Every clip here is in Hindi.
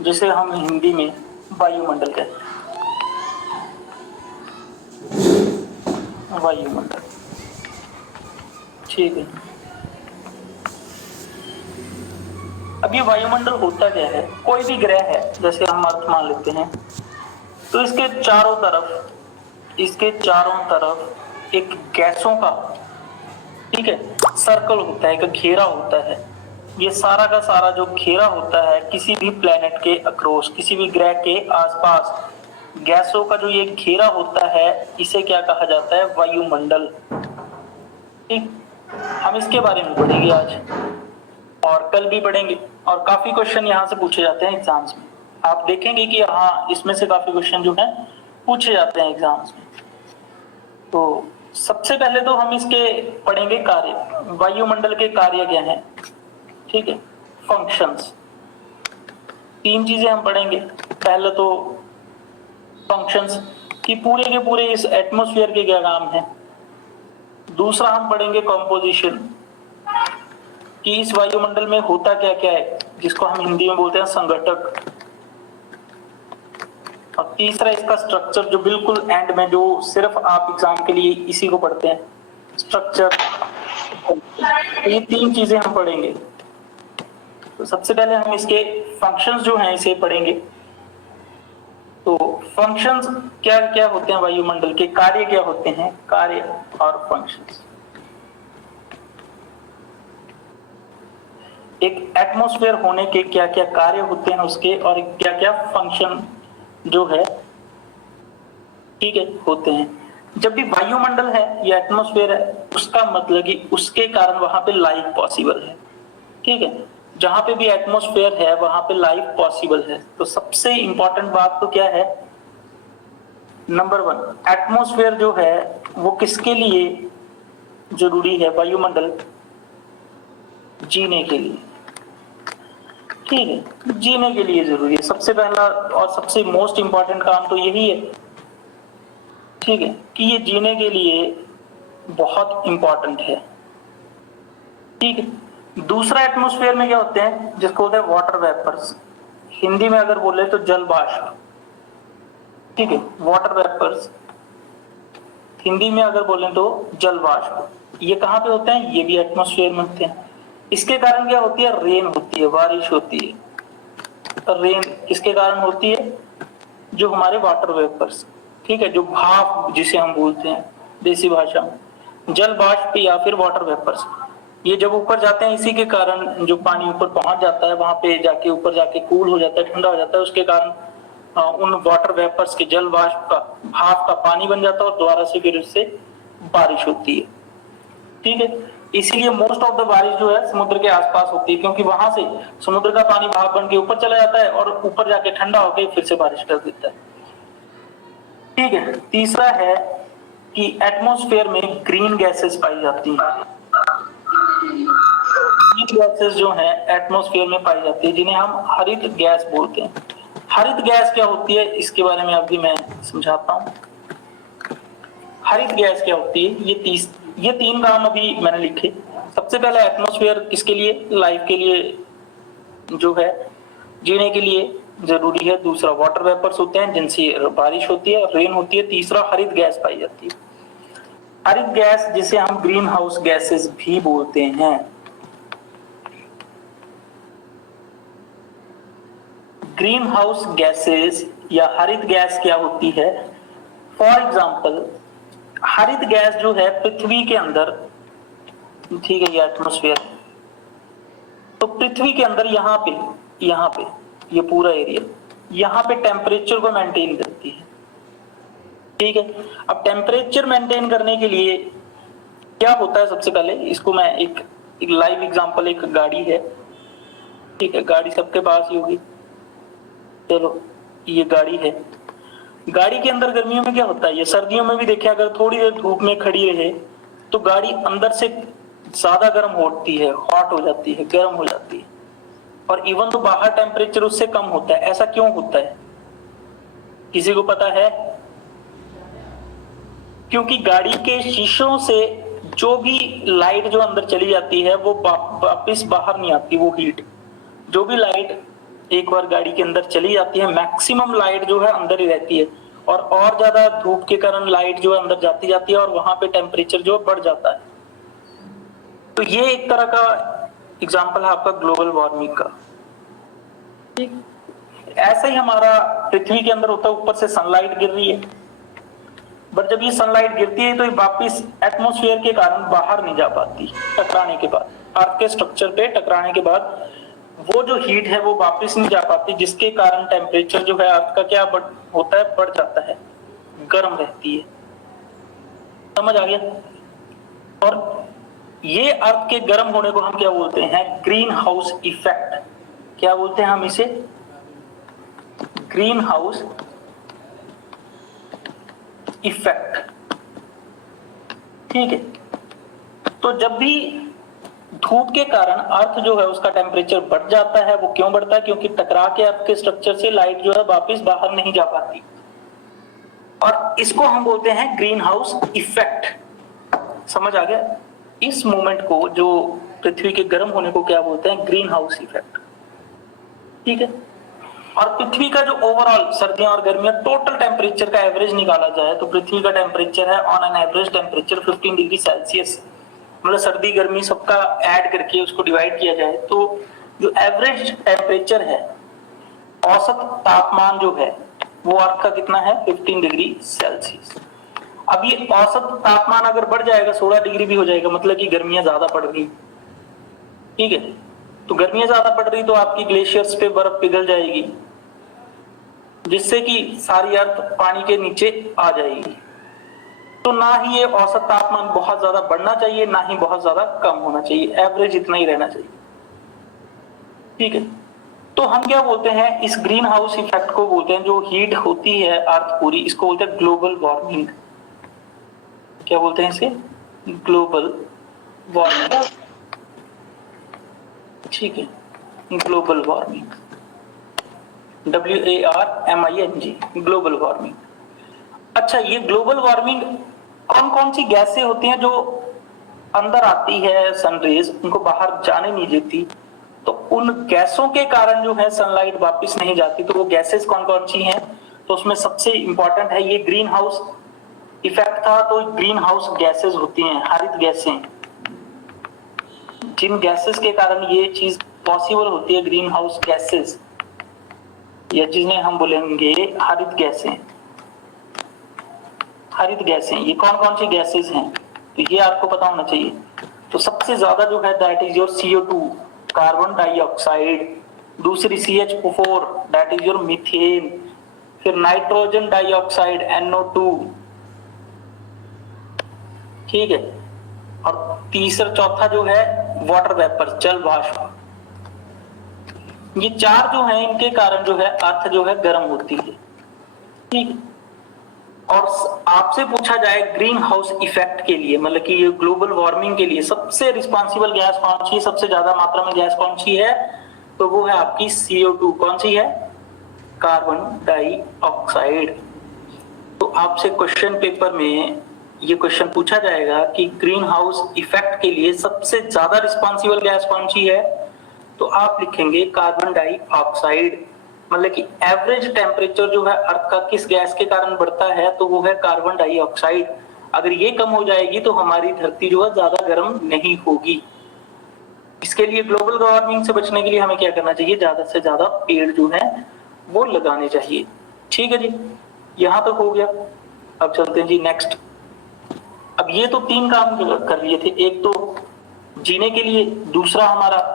जिसे हम हिंदी में वायुमंडल कहते हैं। वायुमंडल, ठीक है। अब ये वायुमंडल होता क्या है? कोई भी ग्रह है, जैसे हम अर्थ मान लेते हैं, तो इसके चारों तरफ एक गैसों का, ठीक है, सर्कल होता है, एक घेरा होता है। ये सारा का सारा जो घेरा होता है किसी भी प्लेनेट के अक्रॉस, किसी भी ग्रह के आसपास गैसों का जो ये घेरा होता है, इसे क्या कहा जाता है? वायुमंडल। ठीक, हम इसके बारे में पढ़ेंगे आज और कल भी पढ़ेंगे, और काफी क्वेश्चन यहाँ से पूछे जाते हैं एग्जाम्स में। आप देखेंगे कि हाँ, इसमें से काफी क्वेश्चन जो है पूछे जाते हैं एग्जाम्स में। तो सबसे पहले तो हम इसके पढ़ेंगे कार्य, वायुमंडल के कार्य क्या हैं, ठीक है, फंक्शंस। 3 चीजें हम पढ़ेंगे। पहले तो फंक्शंस कि पूरे के पूरे इस एटमॉस्फेयर के क्या काम है। दूसरा हम पढ़ेंगे कंपोजिशन, कि इस वायुमंडल में होता क्या क्या है, जिसको हम हिंदी में बोलते हैं संघटक। और तीसरा इसका स्ट्रक्चर, जो बिल्कुल एंड में, जो सिर्फ आप एग्जाम के लिए इसी को पढ़ते हैं, स्ट्रक्चर। ये 3 चीजें हम पढ़ेंगे। तो सबसे पहले हम इसके फंक्शंस जो हैं इसे पढ़ेंगे। तो फंक्शंस क्या क्या होते हैं, वायुमंडल के कार्य क्या होते हैं, कार्य और फंक्शंस। एक एटमॉस्फेयर होने के क्या क्या कार्य होते हैं उसके, और क्या क्या फंक्शन जो है, ठीक है, होते हैं। जब भी वायुमंडल है या एटमॉस्फेयर है, उसका मतलब कि उसके कारण वहां पे लाइफ पॉसिबल है, ठीक है। जहां पे भी एटमॉस्फेयर है वहां पे लाइफ पॉसिबल है। तो सबसे इंपॉर्टेंट बात तो क्या है? नंबर 1, एटमॉस्फेयर जो है वो किसके लिए जरूरी है? वायुमंडल जीने के लिए, ठीक है, जीने के लिए जरूरी है। सबसे पहला और सबसे मोस्ट इंपॉर्टेंट काम तो यही है, ठीक है, कि ये जीने के लिए बहुत इंपॉर्टेंट है, ठीक है। दूसरा, एटमॉस्फेयर में क्या होते हैं, जिसको बोलते हैं वाटर वेपर्स। हिंदी में अगर बोले तो जल वाष्प, ठीक है, वाटर वेपर्स। हिंदी में अगर बोले तो जल वाष्प। ये कहाँ पे होते हैं? ये भी एटमॉस्फेयर में होते हैं। इसके कारण क्या होती है? रेन होती है, बारिश होती है। रेन किसके कारण होती है? जो हमारे वाटर वेपर्स, ठीक है, जो भाप जिसे हम बोलते हैं देसी भाषा में, जल वाष्प या फिर वाटर वेपर्स। ये जब ऊपर जाते हैं, इसी के कारण जो पानी ऊपर पहुंच जाता है, वहां पे जाके ऊपर जाके कूल हो जाता है, ठंडा हो जाता है। उसके कारण उन वाटर वेपर्स के, जल वाष्प का, भाप का पानी बन जाता है और दोबारा से फिर उससे बारिश होती है, ठीक है। इसीलिए मोस्ट ऑफ द बारिश जो है समुद्र के आसपास होती है, क्योंकि वहां से समुद्र का पानी भाप बन के ऊपर चला जाता है और ऊपर जाके ठंडा होकर फिर से बारिश कर देता है, ठीक है। तीसरा है कि एटमॉस्फेयर में ग्रीन गैसेस पाई जाती हैं। ग्रीन गैसेस जो हैं एटमॉस्फेयर में पाई जाती है, जिन्हें हम हरित गैस बोलते हैं। हरित गैस क्या होती है, इसके बारे में अभी मैं समझाता हूं। हरित गैस क्या होती है, ये 3 काम अभी मैंने लिखे। सबसे पहला, एटमॉस्फेयर किसके लिए? लाइफ के लिए जो है, जीने के लिए जरूरी है। दूसरा, वाटर वेपर्स होते हैं जिनसे बारिश होती है, रेन होती है। तीसरा, हरित गैस पाई जाती है। हरित गैस जिसे हम ग्रीन हाउस गैसेस भी बोलते हैं। ग्रीन हाउस गैसेस या हरित गैस क्या होती है? फॉर एग्जाम्पल, हरित गैस जो है पृथ्वी के अंदर, ठीक है, ये एटमॉस्फेयर है, तो पृथ्वी के अंदर यहाँ पे ये पूरा एरिया, यहाँ पे टेम्परेचर को मेंटेन करती है, ठीक है। अब टेम्परेचर मेंटेन करने के लिए क्या होता है? सबसे पहले इसको मैं एक लाइव एग्जांपल, एक गाड़ी है, ठीक है, गाड़ी सबके पास ही होगी। चलो, ये गाड़ी है। गाड़ी के अंदर गर्मियों में क्या होता है, ये सर्दियों में भी देखिए, अगर थोड़ी देर धूप में खड़ी रहे तो गाड़ी अंदर से ज्यादा गर्म होती है, हॉट हो जाती है, गर्म हो जाती है। और इवन तो बाहर टेम्परेचर उससे कम होता है। ऐसा क्यों होता है, किसी को पता है? क्योंकि गाड़ी के शीशों से जो भी लाइट जो अंदर चली जाती है वो वापस बाहर नहीं आती। वो हीट, जो भी लाइट एक बार गाड़ी के अंदर चली जाती है, मैक्सिमम लाइट जो है अंदर ही रहती है, और ज्यादा धूप के कारण लाइट जो है अंदर जाती जाती है और वहां पे टेम्परेचर जो बढ़ जाता है। तो ये एक तरह का एग्जांपल है आपका ग्लोबल वार्मिंग का। ठीक, ऐसा ही हमारा पृथ्वी के अंदर होता है, ऊपर से सनलाइट गिर रही है, बट जब ये सनलाइट गिरती है तो ये वापिस एटमॉस्फेयर के कारण बाहर नहीं जा पाती, टकराने के बाद, अर्थ के स्ट्रक्चर पे टकराने के बाद वो जो हीट है वो वापस नहीं जा पाती, जिसके कारण टेम्परेचर जो है अर्थ का क्या होता है, बढ़ जाता है, गर्म रहती है। समझ आ गया? और ये अर्थ के गर्म होने को हम क्या बोलते हैं, ग्रीन हाउस इफेक्ट। क्या बोलते हैं हम इसे? Green house effect. ठीक है, तो जब भी धूप के कारण अर्थ जो है उसका टेम्परेचर बढ़ जाता है, वो क्यों बढ़ता है? क्योंकि टकरा के अर्थ के स्ट्रक्चर से लाइट जो है वापस बाहर नहीं जा पाती, और इसको हम बोलते हैं ग्रीन हाउस इफेक्ट। समझ आ गया? इस मोमेंट को, जो पृथ्वी के गर्म होने को क्या बोलते हैं, ग्रीन हाउस इफेक्ट। ठीक है, और पृथ्वी का जो ओवरऑल सर्दियां और गर्मियां टोटल टेम्परेचर का एवरेज निकाला जाए तो पृथ्वी का टेम्परेचर है on an average temperature 15 degree Celsius. मतलब सर्दी गर्मी सबका ऐड करके उसको डिवाइड किया जाए तो जो एवरेज टेम्परेचर है, औसत तापमान जो है वो अर्थ का कितना है, 15 डिग्री सेल्सियस। अब ये औसत तापमान अगर बढ़ जाएगा, 16 डिग्री भी हो जाएगा, मतलब कि गर्मियां ज्यादा पड़ रही। ठीक है, तो गर्मियां ज्यादा पड़ रही तो आपकी ग्लेशियर्स पे बर्फ पिघल जाएगी, जिससे कि सारी अर्थ पानी के नीचे आ जाएगी। तो ना ही ये औसत तापमान बहुत ज्यादा बढ़ना चाहिए, ना ही बहुत ज्यादा कम होना चाहिए, एवरेज इतना ही रहना चाहिए। ठीक है, तो हम क्या बोलते हैं, इस ग्रीन हाउस इफेक्ट को बोलते हैं, जो हीट होती है अर्थ पूरी, इसको बोलते हैं ग्लोबल वार्मिंग। क्या बोलते हैं इसे? Global warming. ठीक है, global warming, WARMING, global warming. अच्छा, ये ग्लोबल वार्मिंग कौन कौन सी गैसें होती हैं जो अंदर आती है, सनरेज उनको बाहर जाने नहीं देती, तो उन गैसों के कारण जो है सनलाइट वापस नहीं जाती, तो वो गैसेस कौन कौन सी हैं? तो उसमें सबसे इंपॉर्टेंट है ये ग्रीन हाउस इफेक्ट था। तो ग्रीन हाउस गैसेस होती हैं, हरित गैसें, जिन गैसेस के कारण ये चीज पॉसिबल होती है, ग्रीन हाउस गैसेस, या जिन्हें हम बोलेंगे हरित गैसें। हरित गैसें ये कौन कौन सी गैसेस हैं, तो ये आपको पता होना चाहिए। तो सबसे ज्यादा जो है that is your CO2, carbon dioxide, दूसरी CH4 that is your methane, फिर नाइट्रोजन डाइऑक्साइड NO2। ठीक है, और तीसरा चौथा जो है वाटर वेपर, जल वाष्प। ये चार जो है, इनके कारण जो है अर्थ जो है गर्म होती है। ठीक, और आपसे पूछा जाए ग्रीन हाउस इफेक्ट के लिए, मतलब कि ये ग्लोबल वार्मिंग के लिए सबसे रिस्पॉन्सिबल गैस कौन सी है, सबसे ज्यादा मात्रा में गैस कौन सी है, तो वो है आपकी CO2। कौन सी है? Carbon dioxide. तो आपसे क्वेश्चन पेपर में ये क्वेश्चन पूछा जाएगा कि ग्रीन हाउस इफेक्ट के लिए सबसे ज्यादा रिस्पॉन्सिबल गैस कौन सी है, तो आप लिखेंगे कार्बन डाइऑक्साइड। मतलब कि एवरेज टेम्परेचर जो है अर्थ का किस गैस के कारण बढ़ता है, तो वो है कार्बन डाइऑक्साइड। अगर ये कम हो जाएगी तो हमारी धरती जो है ज्यादा गर्म नहीं होगी। इसके लिए ग्लोबल वार्मिंग से बचने के लिए हमें क्या करना चाहिए, ज्यादा से ज्यादा पेड़ जो है वो लगाने चाहिए। ठीक है जी, यहां तक हो गया। अब चलते हैं जी नेक्स्ट। अब ये तो 3 काम कर लिए थे, एक तो जीने के लिए, दूसरा हमारा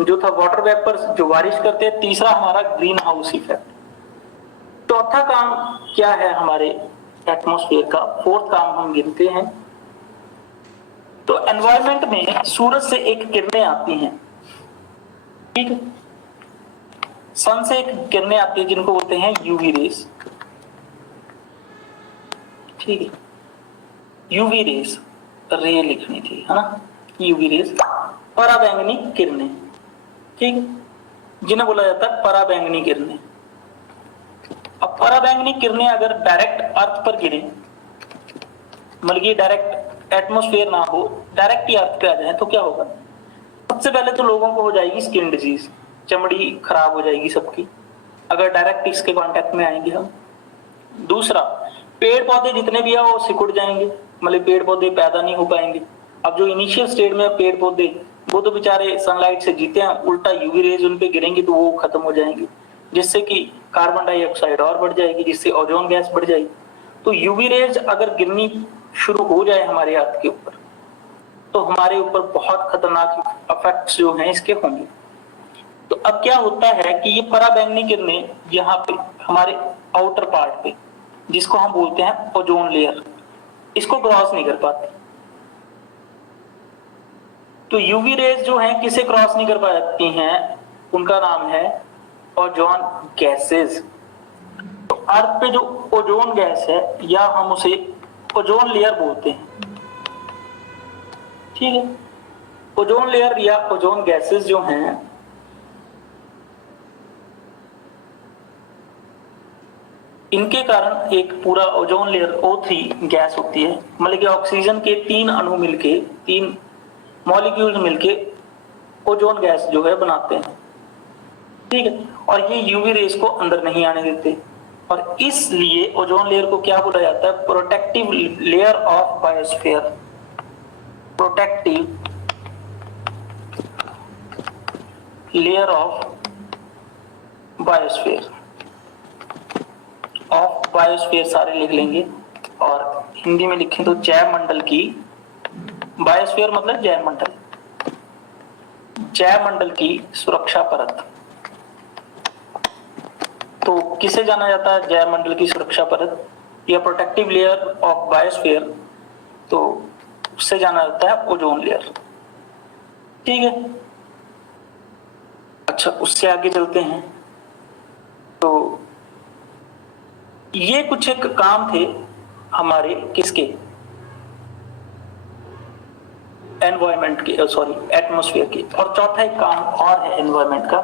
जो था वाटर वेपर जो बारिश करते हैं, तीसरा हमारा ग्रीन हाउस इफेक्ट। चौथा काम क्या है हमारे एटमॉस्फेयर का, फोर्थ काम हम गिनते हैं। तो एनवायरनमेंट में सूरज से एक किरणें आती हैं। ठीक है, सन से एक किरणें आती है जिनको बोलते हैं यूवी रेस। ठीक है, यूवी रेस, रे लिखनी थी, है ना, यूवी रेस, पराबैंगनी किरणें। ठीक है, जिन्हें बोला जाता है पराबैंगनी किरणें। अब पराबैंगनी किरणें अगर डायरेक्ट अर्थ पर गिरे, मतलब कि डायरेक्ट एटमॉस्फेयर ना हो, डायरेक्ट ही अर्थ पे आ जाए, तो क्या होगा? सबसे पहले तो लोगों को हो जाएगी स्किन डिजीज, चमड़ी खराब हो जाएगी सबकी अगर डायरेक्ट इसके कांटेक्ट में आएंगे हम। दूसरा, पेड़ पौधे जितने भी है वो सिकुड़ जाएंगे, मतलब पेड़ पौधे पैदा नहीं हो पाएंगे। अब जो इनिशियल स्टेज में पेड़ पौधे वो तो बेचारे सनलाइट से जीते हैं, उल्टा यूवी रेज उन पे गिरेंगी तो वो खत्म हो जाएंगे, जिससे कि कार्बन डाइऑक्साइड और बढ़ जाएगी, जिससे ओजोन गैस बढ़ जाएगी। तो यूवी रेज अगर गिरनी शुरू हो जाए हमारे अर्थ के ऊपर तो हमारे ऊपर बहुत खतरनाक इफेक्ट्स जो हैं इसके होंगे। तो अब क्या होता है कि ये पराबैंगनी किरणें यहाँ पे हमारे आउटर पार्ट पे, जिसको हम बोलते हैं ओजोन लेयर, इसको क्रॉस नहीं कर पाती। तो यूवी रेज जो हैं किसे क्रॉस नहीं कर पाती हैं, उनका नाम है ओजोन गैसेस। तो अर्थ पे जो ओजोन गैस है या हम उसे ओजोन लेयर बोलते हैं, ठीक है। ओजोन लेयर या ओजोन गैसेस जो हैं इनके कारण एक पूरा ओजोन लेयर O3 गैस होती है, मतलब कि ऑक्सीजन के 3 अणु मिलके, 3 मॉलिक्यूल्स मिलके ओजोन गैस जो है बनाते हैं, ठीक है। और ये यूवी रेस को अंदर नहीं आने देते और इसलिए ओजोन लेयर को क्या बोला जाता है, protective layer of biosphere. Protective layer of biosphere, of biosphere सारे लिख लेंगे और हिंदी में लिखें तो जैव मंडल की, बायोस्फीयर मतलब जैव मंडल, जैव मंडल की सुरक्षा परत। तो किसे जाना जाता है जैव मंडल की सुरक्षा परत या प्रोटेक्टिव लेयर ऑफ बायोस्फीयर, तो उससे जाना जाता है ओजोन लेयर, ठीक है। अच्छा, उससे आगे चलते हैं। तो ये कुछ एक काम थे हमारे किसके, एनवायरमेंट के, सॉरी एटमॉस्फेयर के। और चौथा एक काम और है एनवायरमेंट का,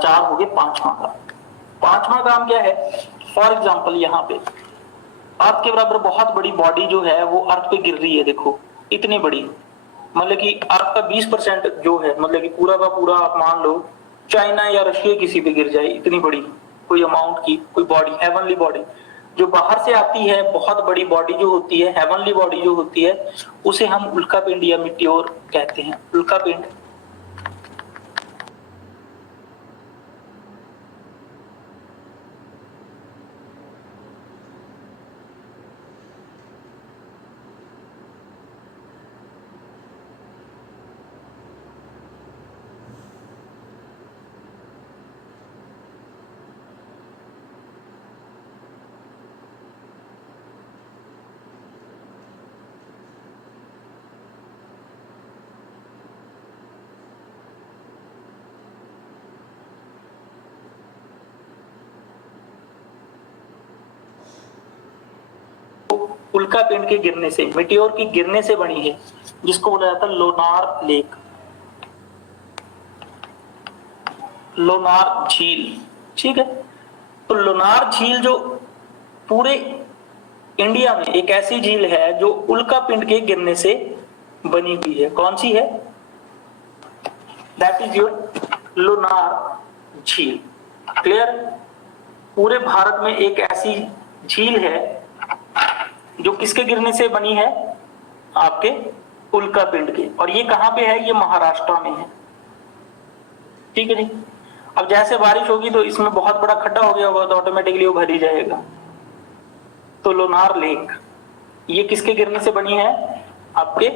4 हो गए, पांचवा काम क्या है। फॉर एग्जांपल यहाँ पे अर्थ के बराबर बहुत बड़ी बॉडी जो है वो अर्थ पे गिर रही है, देखो इतनी बड़ी, मतलब कि अर्थ का 20% जो है, मतलब कि पूरा का पूरा आप मान लो चाइना या रशिया किसी पे गिर जाए, इतनी बड़ी कोई अमाउंट की कोई बॉडी, हेवनली बॉडी जो बाहर से आती है, बहुत बड़ी बॉडी जो होती है, हेवनली बॉडी जो होती है, उसे हम उल्कापिंड या मिट्योर कहते हैं। उल्कापिंड उल्कापिंड के गिरने से, मिटियोर की गिरने से बनी है, जिसको बोला जाता है लोनार लेक, लोनार झील, ठीक है। तो लोनार झील जो पूरे इंडिया में एक ऐसी झील है जो उल्कापिंड के गिरने से बनी हुई है। कौन सी है, दैट इज योर लोनार झील। क्लियर, पूरे भारत में एक ऐसी झील है जो किसके गिरने से बनी है, आपके उल्कापिंड के, और ये कहां पे है, ये महाराष्ट्र में है, ठीक है जी। अब जैसे बारिश होगी तो इसमें बहुत बड़ा खड्डा हो गया होगा तो ऑटोमेटिकली वो भर ही जाएगा। तो लोनार लेक ये किसके गिरने से बनी है, आपके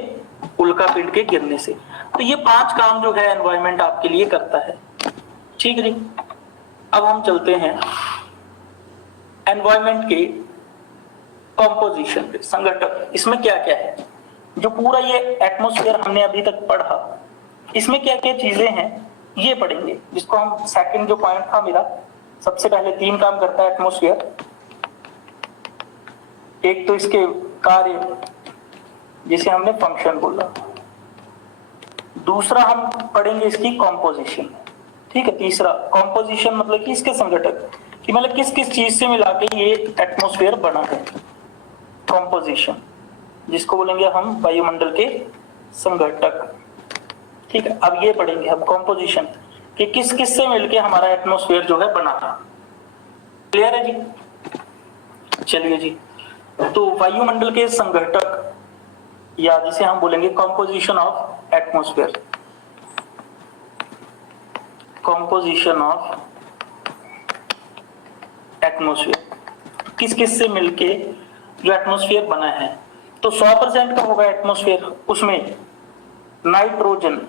उल्कापिंड के गिरने से। तो ये 5 काम जो है एनवायरनमेंट आपके लिए करता है, ठीक है जी। अब हम चलते हैं एनवायरनमेंट के कंपोजिशन पे, संगठन। इसमें क्या क्या है, जो पूरा ये एटमॉस्फेयर हमने अभी तक पढ़ा, इसमें क्या क्या चीजें हैं ये पढ़ेंगे, जिसको हम सेकंड जो पॉइंट था मेरा, सबसे पहले 3 काम करता है एटमॉस्फेयर। एक तो इसके कार्य जिसे हमने फंक्शन बोला, दूसरा हम पढ़ेंगे इसकी कॉम्पोजिशन, ठीक है। तीसरा कॉम्पोजिशन मतलब कि इसके संगठक, कि मतलब किस किस चीज से मिला के ये एटमॉस्फेयर बना है। कॉम्पोजिशन जिसको बोलेंगे हम वायुमंडल के संघटक, ठीक है। अब ये पढ़ेंगे हम कॉम्पोजिशन। कि किस किस से मिलके हमारा एटमॉस्फेयर जो है बना था। क्लियर है जी? चलिए जी, तो वायुमंडल के संघटक या जिसे हम बोलेंगे composition of atmosphere, composition of atmosphere, किस किस से मिलके जो एटमॉस्फेयर बना है। तो 100% का होगा एटमॉस्फेयर, उसमें नाइट्रोजन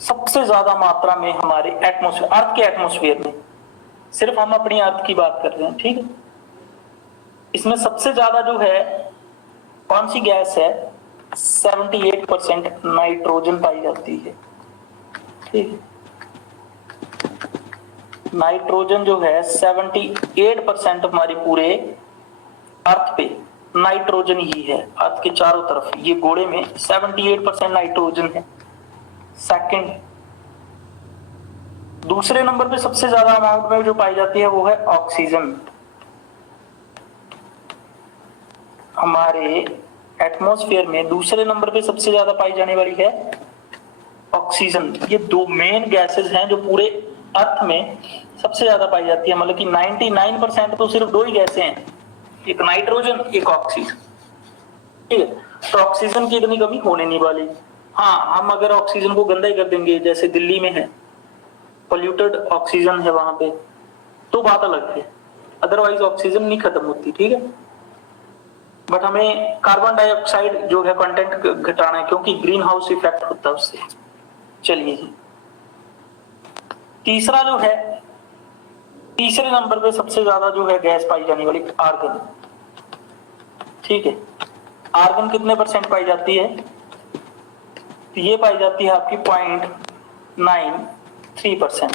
सबसे ज्यादा मात्रा में हमारे एटमॉस्फेयर, अर्थ के एटमॉस्फेयर में, सिर्फ हम अपनी अर्थ की बात कर रहे हैं, ठीक है। इसमें सबसे ज्यादा जो है कौन सी गैस है, 78% नाइट्रोजन पाई जाती है, ठीक है। नाइट्रोजन जो है 78% हमारे पूरे अर्थ पे नाइट्रोजन ही है, अर्थ के चारों तरफ ये गोले में 78% नाइट्रोजन है। सेकंड, दूसरे नंबर पे सबसे ज्यादा अमाउंट में जो पाई जाती है वो है ऑक्सीजन। हमारे एटमॉस्फेयर में दूसरे नंबर पे सबसे ज्यादा पाई जाने वाली है ऑक्सीजन। ये दो मेन गैसेस हैं जो पूरे अर्थ में सबसे ज्यादा पाई जाती है, मतलब कि 99% तो सिर्फ दो ही गैसें हैं, एक नाइट्रोजन एक ऑक्सीजन, ठीक है। तो ऑक्सीजन की इतनी कमी होने नहीं वाली। हाँ, हम अगर ऑक्सीजन को गंदा ही कर देंगे, जैसे दिल्ली में है, पोल्यूटेड ऑक्सीजन है वहां पे, तो बात अलग है, अदरवाइज ऑक्सीजन नहीं खत्म होती, ठीक है। बट हमें कार्बन डाइऑक्साइड जो है कंटेंट घटाना है, क्योंकि ग्रीन हाउस इफेक्ट होता है उससे। चलिए जी, तीसरा जो है, तीसरे नंबर पे सबसे ज्यादा जो है गैस पाई जाने वाली आर्गन, ठीक है। आर्गन कितने परसेंट पाई जाती है, तो ये पाई जाती है आपकी 0.93%,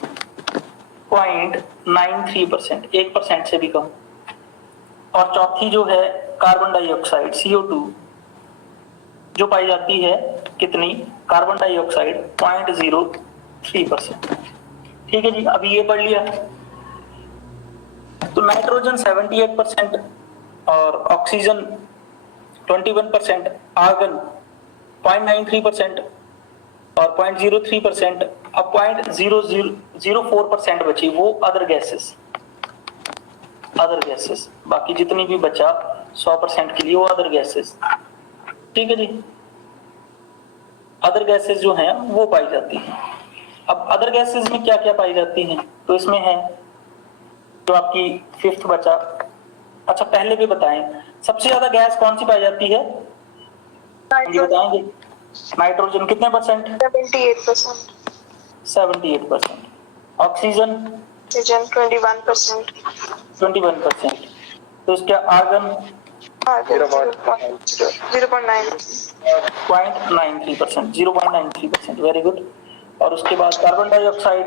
0.93%, 1% से भी कम। और चौथी जो है कार्बन डाइऑक्साइड CO2 जो पाई जाती है कितनी, कार्बन डाइऑक्साइड 0.03%, ठीक है जी। अभी ये पढ़ लिया, तो नाइट्रोजन 78% और ऑक्सीजन 21%, आर्गन 0.93% और 0.03%, अब 0.004% बची वो अदर गैसेस, अदर गैसेस, बाकी जितनी भी बचा 100% के लिए वो अदर गैसेस, ठीक है जी। अदर गैसेस जो हैं वो पाई जाती हैं। अब अदर गैसेस में क्या क्या पाई जाती हैं, तो इसमें है जो आपकी फिफ्थ बचा। अच्छा पहले भी बताएं, सबसे ज्यादा गैस कौन सी पाई जाती है, ये बताएंगे। नाइट्रोजन कितने परसेंट, 78%, 78%। ऑक्सीजन 21%, 21%। तो इसका आर्गन 0.93%, वेरी गुड। और उसके बाद कार्बन डाइऑक्साइड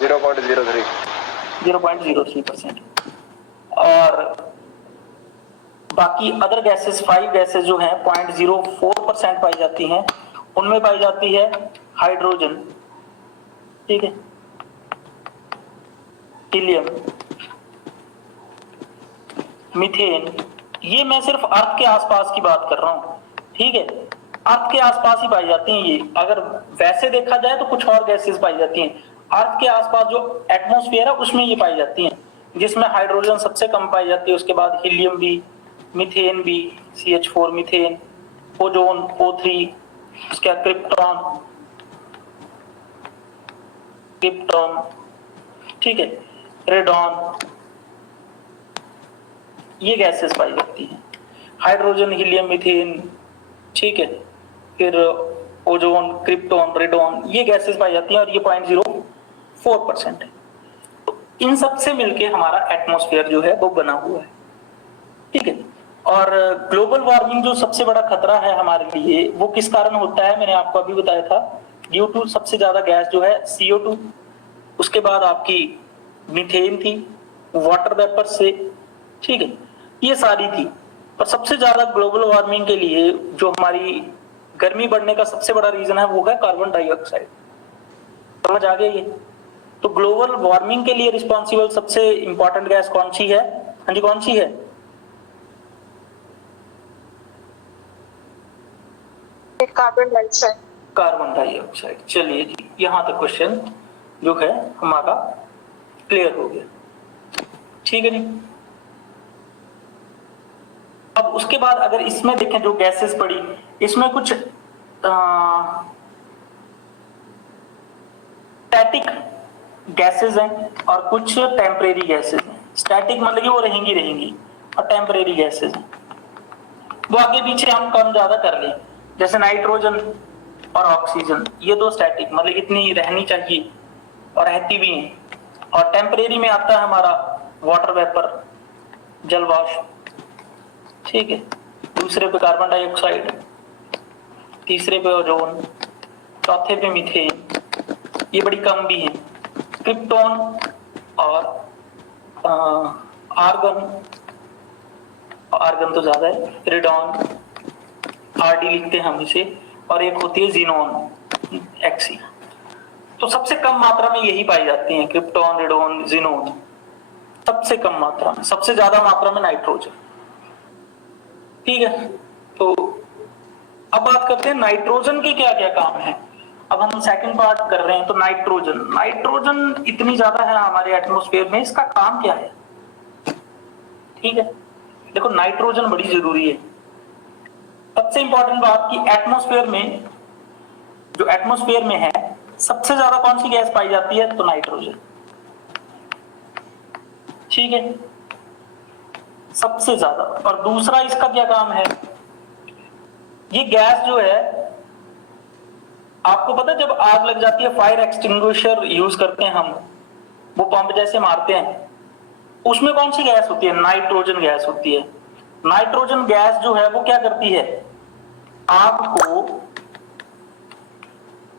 0.03%। और बाकी अदर गैसेस 5 गैसेस जो हैं 0.04% पाई जाती हैं। उनमें पाई जाती है हाइड्रोजन, ठीक है, हीलियम, मीथेन। ये मैं सिर्फ अर्थ के आसपास की बात कर रहा हूं, ठीक है, अर्थ के आसपास ही पाई जाती हैं ये। अगर वैसे देखा जाए तो कुछ और गैसेस पाई जाती हैं, अर्थ के आसपास जो एटमॉस्फेयर है उसमें ये पाई जाती हैं, जिसमें हाइड्रोजन सबसे कम पाई जाती है, उसके बाद हीलियम भी, मीथेन भी, CH4 मीथेन, ओजोन O3, उसके बाद क्रिप्टॉन, ठीक है, रेडॉन, ये गैसेस पाई जाती हैं। हाइड्रोजन, हीलियम, मीथेन, ठीक है, फिर ओजोन, क्रिप्टॉन, रेडॉन, ये गैसेस पाई जाती हैं और ये 0.04% है। तो इन सब से मिलके हमारा एटमॉस्फेयर जो है वो बना हुआ है, ठीक है। और ग्लोबल वार्मिंग जो सबसे बड़ा खतरा है हमारे लिए वो किस कारण होता है, मैंने आपको अभी बताया था, ड्यू टू सबसे ज्यादा गैस जो है CO2, उसके बाद आपकी मीथेन थी वाटर वेपर से, ठीक है, ये सारी थी। पर सबसे ज्यादा ग्लोबल वार्मिंग के लिए जो हमारी गर्मी बढ़ने का सबसे बड़ा रीजन है वो है कार्बन डाइऑक्साइड। समझ आ गया ये? तो ग्लोबल वार्मिंग के लिए रिस्पॉन्सिबल सबसे इंपॉर्टेंट गैस कौन सी है, हाँ जी कौन सी है, कार्बन डाइऑक्साइड, कार्बन डाइऑक्साइड। चलिए जी, यहां तक क्वेश्चन जो है हमारा क्लियर हो गया, ठीक है जी। अब उसके बाद अगर इसमें देखें जो गैसेस पड़ी, इसमें कुछ स्टैटिक गैसेस हैं और कुछ टेम्परेरी गैसेस हैं। स्टैटिक मतलब कि वो रहेंगी रहेंगी, और टेम्परेरी गैसेस हैं वो आगे पीछे हम कम ज्यादा कर लें, जैसे नाइट्रोजन और ऑक्सीजन, ये दो स्टैटिक मतलब इतनी रहनी चाहिए और रहती भी हैं। और टेम्परेरी में आता है हमारा वाटर वेपर, जल वाष्प, ठीक है। दूसरे पे कार्बन डाइऑक्साइड, तीसरे पे ओजोन, चौथे पे मीथेन, ये बड़ी कम भी है। क्रिप्टॉन और आर्गन, आर्गन तो ज्यादा है, रेडॉन, आरडी लिखते हैं हम इसे, और एक होती है जीनोन, एक्सी। तो सबसे कम मात्रा में यही पाई जाती हैं, क्रिप्टॉन, रेडॉन, जीनोन, सबसे कम मात्रा में। सबसे ज्यादा मात्रा में नाइट्रोजन, ठीक है। तो अब बात करते हैं नाइट्रोजन के क्या क्या काम है। अब हम सेकंड पार्ट कर रहे हैं, तो नाइट्रोजन, नाइट्रोजन इतनी ज्यादा है हमारे एटमॉस्फेयर में, इसका काम क्या है, ठीक है। देखो नाइट्रोजन बड़ी जरूरी है। सबसे इंपॉर्टेंट बात कि एटमॉस्फेयर में, जो एटमॉस्फेयर में है, सबसे ज्यादा कौन सी गैस पाई जाती है, तो नाइट्रोजन, ठीक है, सबसे ज्यादा। और दूसरा इसका क्या काम है, ये गैस जो है, आपको पता है जब आग लग जाती है, फायर एक्सटिंग्विशर यूज करते हैं हम, वो पंप जैसे मारते हैं, उसमें कौन सी गैस होती है, नाइट्रोजन गैस होती है। नाइट्रोजन गैस जो है वो क्या करती है, आग को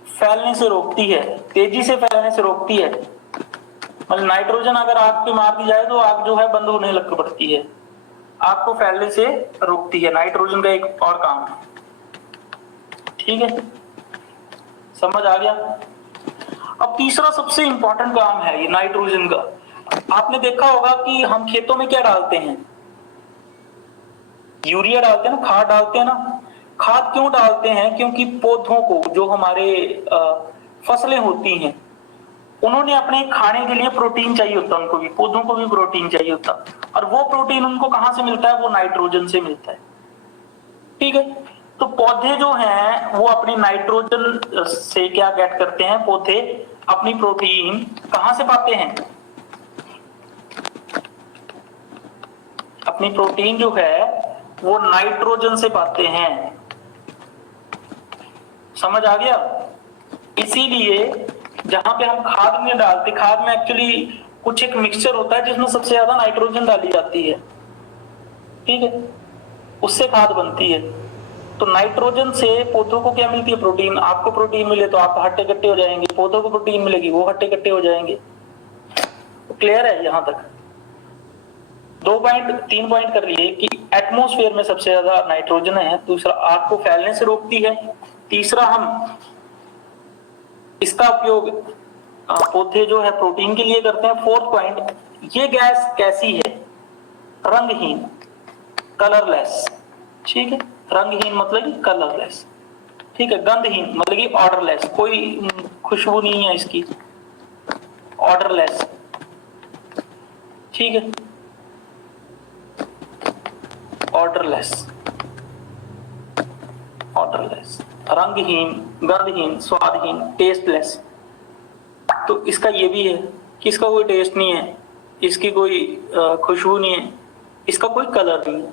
फैलने से रोकती है, तेजी से फैलने से रोकती है। मतलब नाइट्रोजन अगर आग पे मार दी जाए तो आग जो है बंद होने लग पड़ती है, आग को फैलने से रोकती है। नाइट्रोजन का एक और काम है, ठीक है, समझ आ गया। अब तीसरा सबसे इंपॉर्टेंट काम है ये नाइट्रोजन का। आपने देखा होगा कि हम खेतों में क्या डालते हैं, यूरिया डालते हैं ना, खाद डालते हैं ना। खाद क्यों डालते हैं, क्योंकि पौधों को, जो हमारे फसलें होती हैं, उन्होंने अपने खाने के लिए प्रोटीन चाहिए होता है, उनको भी, पौधों को भी प्रोटीन चाहिए होता, और वो प्रोटीन उनको कहां से मिलता है, वो नाइट्रोजन से मिलता है, ठीक है। तो पौधे जो हैं वो अपनी नाइट्रोजन से क्या गेट करते हैं, पौधे अपनी प्रोटीन कहां से पाते हैं, अपनी प्रोटीन जो है वो नाइट्रोजन से पाते हैं, समझ आ गया। इसीलिए जहां पे हम खाद में डालते, खाद में एक्चुअली कुछ एक मिक्सचर होता है जिसमें सबसे ज्यादा नाइट्रोजन डाली जाती है, ठीक है, उससे खाद बनती है। तो नाइट्रोजन से पौधों को क्या मिलती है, प्रोटीन। आपको प्रोटीन मिले तो आप हट्टे कट्टे हो जाएंगे, पौधों को प्रोटीन मिलेगी वो हट्टे कट्टे हो जाएंगे। क्लियर है यहां तक। 3 पॉइंट कर लिए कि एटमॉस्फेयर में सबसे ज्यादा नाइट्रोजन है, दूसरा आग को फैलने से रोकती है, तीसरा हम इसका उपयोग पौधे जो है प्रोटीन के लिए करते हैं। 4th पॉइंट, ये गैस कैसी है, रंगहीन, कलरलेस, ठीक है। रंगहीन मतलब कि कलरलेस, ठीक है। गंधहीन मतलब कि ऑर्डरलेस, कोई खुशबू नहीं है इसकी, ऑर्डरलेस, ठीक है, ऑर्डरलेस, ऑर्डरलेस, रंगहीन, गंधहीन, स्वादहीन, टेस्टलेस। तो इसका ये भी है कि इसका कोई टेस्ट नहीं है, इसकी कोई खुशबू नहीं है, इसका कोई कलर नहीं है,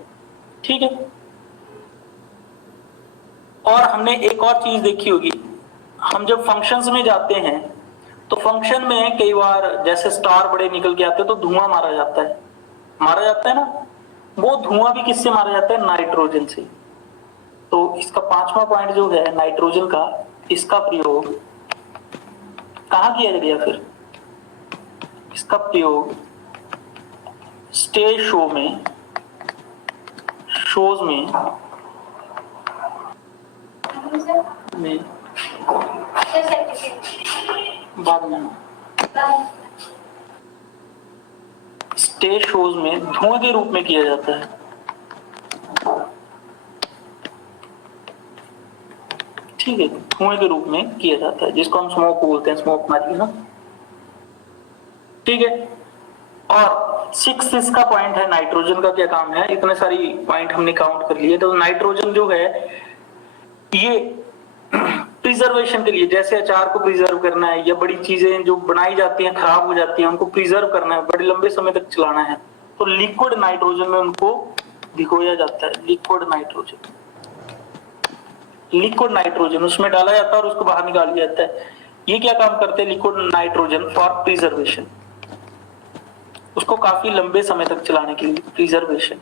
ठीक है। और हमने एक और चीज देखी होगी, हम जब फंक्शंस में जाते हैं तो फंक्शन में कई बार जैसे स्टार बड़े निकल के आते हैं तो धुआं मारा जाता है ना। वो धुआं भी किससे मारा जाता है, नाइट्रोजन से। तो इसका 5वां पॉइंट जो है नाइट्रोजन का, इसका प्रयोग कहां किया गया, फिर इसका प्रयोग स्टेज शो में, शोज में बाद में स्टेज शोज में धुआं के रूप में किया जाता है, ठीक है, धुएं के रूप में किया जाता है, जिसको हम स्मोक बोलते हैं, स्मोक मारी ना, ठीक है। और 6 इसका पॉइंट है नाइट्रोजन का क्या काम है, इतने सारी पॉइंट हमने काउंट कर लिए। तो नाइट्रोजन जो है ये प्रिजर्वेशन के लिए, जैसे अचार को प्रिजर्व करना है या बड़ी चीजें जो बनाई जाती हैं खराब हो जाती हैं उनको प्रिजर्व करना है, बड़े लंबे समय तक चलाना है, तो लिक्विड नाइट्रोजन में उनको भिगोया जाता है। लिक्विड नाइट्रोजन उसमें डाला जाता है और उसको बाहर निकाल दिया जाता है। ये क्या काम करते हैं लिक्विड नाइट्रोजन? फॉर प्रिजर्वेशन, उसको काफी लंबे समय तक चलाने के लिए, प्रिजर्वेशन,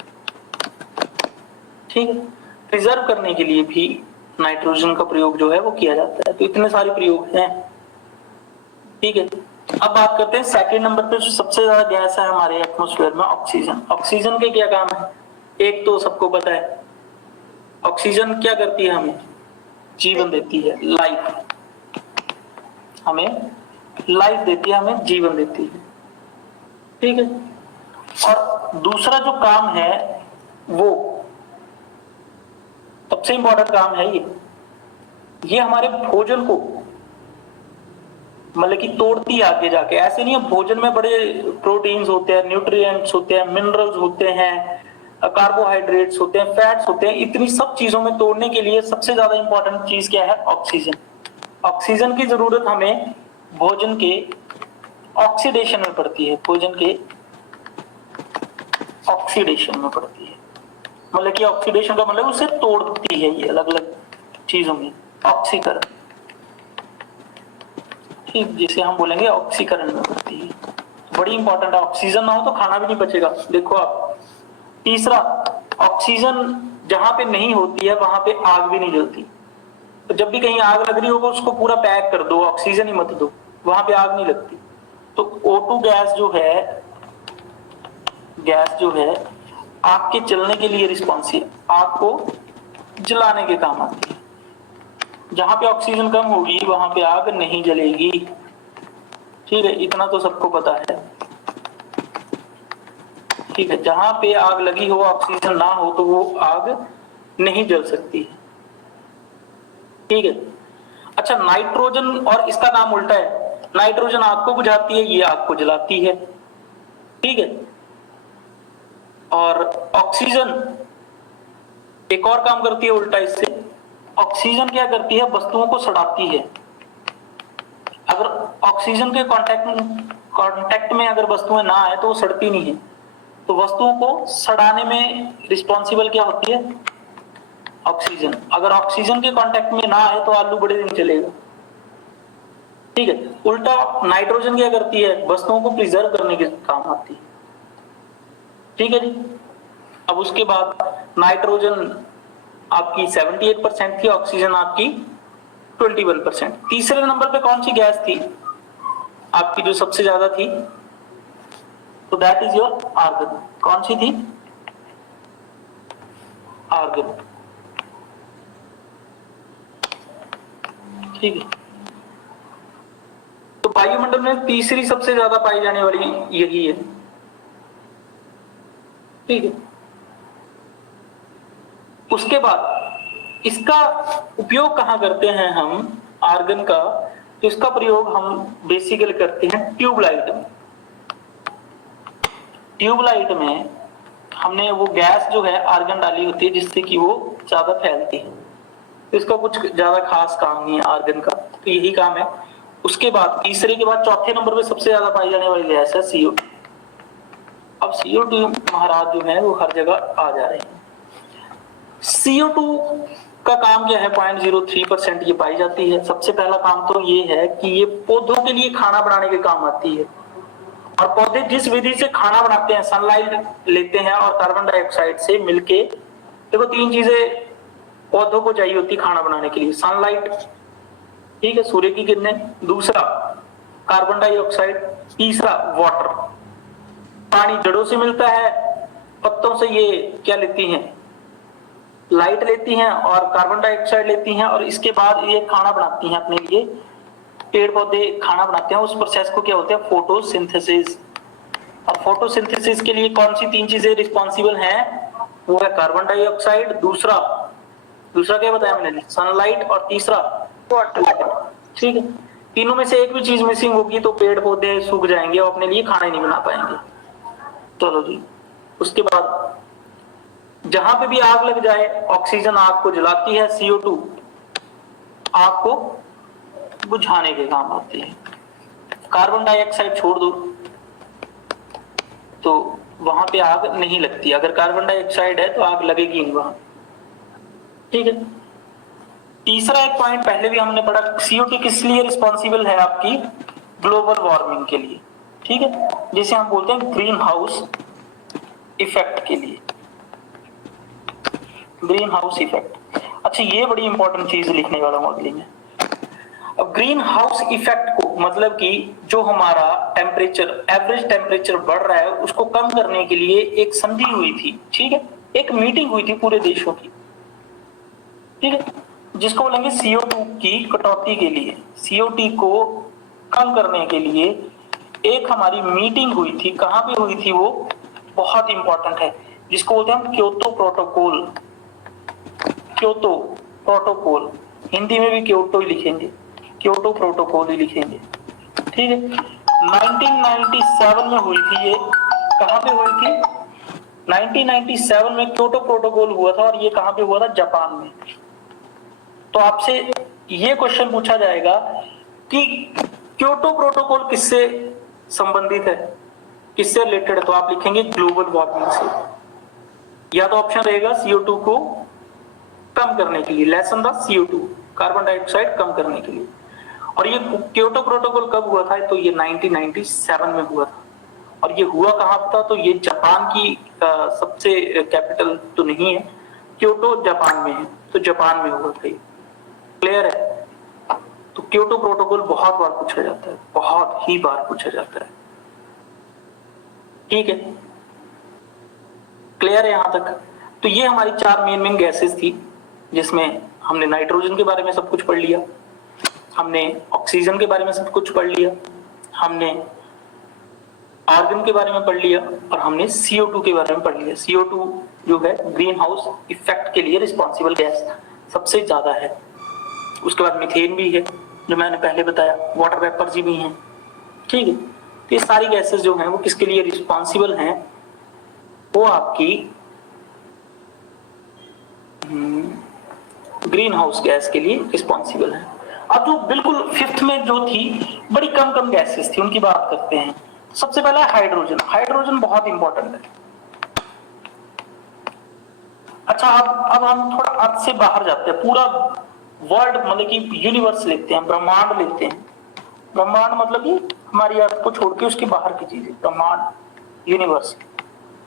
ठीक है। प्रिजर्व करने के लिए भी नाइट्रोजन का प्रयोग जो है वो किया जाता है। तो इतने सारे प्रयोग हैं, ठीक है। अब बात करते हैं सेकंड नंबर पे, सबसे ज्यादा गैस है हमारे एटमॉस्फेयर में, ऑक्सीजन। ऑक्सीजन के क्या काम है? एक तो सबको पता है, ऑक्सीजन क्या करती है? हमें जीवन देती है, लाइफ, हमें लाइफ देती है, हमें जीवन देती है, ठीक है। और दूसरा जो काम है वो सबसे इंपॉर्टेंट काम है, ये हमारे भोजन को मतलब कि तोड़ती है आगे जाके। ऐसे नहीं है, भोजन में बड़े प्रोटीन्स होते हैं, न्यूट्रिएंट्स होते हैं, मिनरल्स होते हैं, कार्बोहाइड्रेट्स होते हैं, फैट्स होते हैं, इतनी सब चीजों में तोड़ने के लिए सबसे ज्यादा इंपॉर्टेंट चीज क्या है? ऑक्सीजन। ऑक्सीजन की जरूरत हमें भोजन के ऑक्सीडेशन में पड़ती है, भोजन के ऑक्सीडेशन में पड़ती है। मतलब कि ऑक्सीडेशन का मतलब उसे तोड़ती है ये अलग अलग चीजों में, ऑक्सीकरण, ठीक, जिसे हम बोलेंगे ऑक्सीकरण में पड़ती है। बड़ी इंपॉर्टेंट है, ऑक्सीजन ना हो तो खाना भी नहीं बचेगा। देखो आप, तीसरा, ऑक्सीजन जहां पे नहीं होती है वहां पे आग भी नहीं जलती। तो जब भी कहीं आग लग रही होगा उसको पूरा पैक कर दो, ऑक्सीजन ही मत दो, वहां पे आग नहीं लगती। तो O2 गैस जो है आग के जलने के लिए रिस्पॉन्सिव, आग को जलाने के काम आती है। जहां पे ऑक्सीजन कम होगी वहां पे आग नहीं जलेगी, ठीक है, इतना तो सबको पता है, ठीक है। जहां पे आग लगी हो, ऑक्सीजन ना हो तो वो आग नहीं जल सकती, ठीक है। अच्छा, नाइट्रोजन और इसका काम उल्टा है, नाइट्रोजन आग को बुझाती है, ये आग को जलाती है, ठीक है। और ऑक्सीजन एक और काम करती है उल्टा इससे, ऑक्सीजन क्या करती है? वस्तुओं को सड़ाती है। अगर ऑक्सीजन के कांटेक्ट में अगर वस्तुएं ना आए तो वो सड़ती नहीं है। तो वस्तुओं को सड़ाने में रिस्पॉन्सिबल क्या होती है? ऑक्सीजन। अगर ऑक्सीजन के कांटेक्ट में ना आए तो आलू बड़े दिन चलेगा, ठीक है। उल्टा नाइट्रोजन क्या करती है? वस्तुओं को प्रिजर्व करने के काम आती है, ठीक है जी। अब उसके बाद नाइट्रोजन आपकी 78% थी, ऑक्सीजन आपकी 21%। तीसरे नंबर पे कौन सी गैस थी आपकी जो सबसे ज्यादा थी? तो दैट इज योर आर्गन। कौन सी थी? आर्गन, ठीक है। तो वायुमंडल में तीसरी सबसे ज्यादा पाई जाने वाली यही है, ठीक है। उसके बाद इसका उपयोग कहां करते हैं हम आर्गन का? तो इसका प्रयोग हम बेसिकली करते हैं ट्यूबलाइट में। ट्यूबलाइट में हमने वो गैस जो है आर्गन डाली होती है जिससे कि वो ज्यादा फैलती है। तो इसका कुछ ज्यादा खास काम नहीं है आर्गन का, तो यही काम है। उसके बाद तीसरे के बाद चौथे नंबर पे सबसे ज्यादा पाई जाने वाली गैस है CO2। अब CO2 महाराज जो है वो हर जगह आ जा रहे हैं। CO2 का काम क्या है? 0.03% ये पाई जाती है। सबसे पहला काम तो ये है कि ये पौधों के लिए खाना बनाने के काम आती है। और पौधे जिस विधि से खाना बनाते हैं, सनलाइट लेते हैं और कार्बन डाइऑक्साइड से मिलके, देखो 3 चीजें पौधों को चाहिए होती खाना बनाने के लिए, सनलाइट, ठीक है, सूर्य की किरणें, दूसरा कार्बन डाइऑक्साइड, तीसरा वाटर, पानी जड़ों से मिलता है, पत्तों से ये क्या लेती हैं? लाइट लेती हैं और कार्बन डाइऑक्साइड लेती हैं, और इसके बाद ये खाना बनाती हैं अपने लिए। पेड़ पौधे खाना बनाते हैं, उस प्रोसेस को क्या होता है? फोटोसिंथेसिस। और फोटोसिंथेसिस के लिए कौन सी 3 चीजें रिस्पॉन्सिबल हैं? वो है कार्बन डाइऑक्साइड, दूसरा दूसरा क्या बताया मैंने, सनलाइट, और तीसरा वाटर। ठीक है, तीनों में से एक भी चीज मिसिंग होगी तो पेड़ पौधे सूख जाएंगे और अपने लिए खाना ही नहीं बना पाएंगे। चलो जी, उसके बाद जहां पे भी आग लग जाए, ऑक्सीजन आग को जलाती है, CO2 आग को बुझाने के काम आती है। कार्बन डाइऑक्साइड छोड़ दो तो वहां पे आग नहीं लगती, अगर कार्बन डाइऑक्साइड है तो आग लगेगी नहीं वहां। ठीक है, तीसरा एक पॉइंट पहले भी हमने पढ़ा, CO2 किस लिए रिस्पॉन्सिबल है, आपकी ग्लोबल वार्मिंग के लिए। ठीक है, जिसे हम बोलते हैं ग्रीन हाउस इफेक्ट के लिए, ग्रीन हाउस इफेक्ट। अच्छा, ये बड़ी इंपॉर्टेंट चीज लिखने वाला हूं अगली में। अब ग्रीन हाउस इफेक्ट को मतलब कि जो हमारा टेम्परेचर, एवरेज टेम्परेचर बढ़ रहा है, उसको कम करने के लिए एक संधि हुई थी। ठीक है, एक मीटिंग हुई थी पूरे देशों की। ठीक है, जिसको बोलेंगे CO2 की कटौती के लिए, CO2 को कम करने के लिए एक हमारी मीटिंग हुई थी। कहां पे हुई थी वो, बहुत इंपॉर्टेंट है, जिसको बोलते हैं हम Kyoto protocol. Kyoto protocol, Hindi में भी क्योटो ही लिखेंगे, क्योटो प्रोटोकॉल ही लिखेंगे। ठीक है, 1997 में हुई थी ये। कहां पे हुई थी, 1997 में क्योटो प्रोटोकॉल हुआ था, और ये कहां पे हुआ था, जापान में। तो आपसे ये क्वेश्चन पूछा जाएगा कि क्योटो प्रोटोकॉल किससे संबंधित है, किससे रिलेटेड है, तो आप लिखेंगे ग्लोबल वार्मिंग से। या तो ऑप्शन रहेगा CO2 को कम करने के लिए, lessen the CO2, carbon dioxide कम करने के लिए। और ये क्योटो प्रोटोकॉल कब हुआ था, तो ये 1997 में हुआ था। और ये हुआ कहां था, तो ये जापान की सबसे कैपिटल तो नहीं है, क्योटो जापान में है, तो जापान में हुआ था। क्लियर है, तो क्योटो प्रोटोकॉल बहुत बार पूछा जाता है, बहुत ही बार पूछा जाता है। ठीक है, क्लियर है यहां तक। तो ये हमारी 4 मेन गैसेस थी, जिसमें हमने नाइट्रोजन के बारे में सब कुछ पढ़ लिया, हमने ऑक्सीजन के बारे में सब कुछ पढ़ लिया, हमने आर्गन के बारे में पढ़ लिया, और हमने CO2 के बारे में पढ़ लिया। CO2 जो है ग्रीन हाउस इफेक्ट के लिए रिस्पॉन्सिबल गैस सबसे ज्यादा है। उसके बाद मीथेन भी है, जो मैंने पहले बताया, वाटर वेपर जी भी हैं। ठीक है, तो ये सारी गैसेस जो हैं वो किसके लिए रिस्पॉन्सिबल हैं, वो आपकी ग्रीन हाउस गैस के लिए रिस्पॉन्सिबल है। अब जो बिल्कुल फिफ्थ में जो थी, बड़ी कम गैसेस थी, उनकी बात करते हैं। सबसे पहला हाइड्रोजन। हाइड्रोजन बहुत इंपॉर्टेंट है। अच्छा, अब हम थोड़ा अर्थ से बाहर जाते हैं, पूरा वर्ल्ड मतलब कि यूनिवर्स लेते हैं, ब्रह्मांड लेते हैं। ब्रह्मांड मतलब कि हमारी अर्थ को छोड़ के उसके बाहर की चीजें, ब्रह्मांड, यूनिवर्स।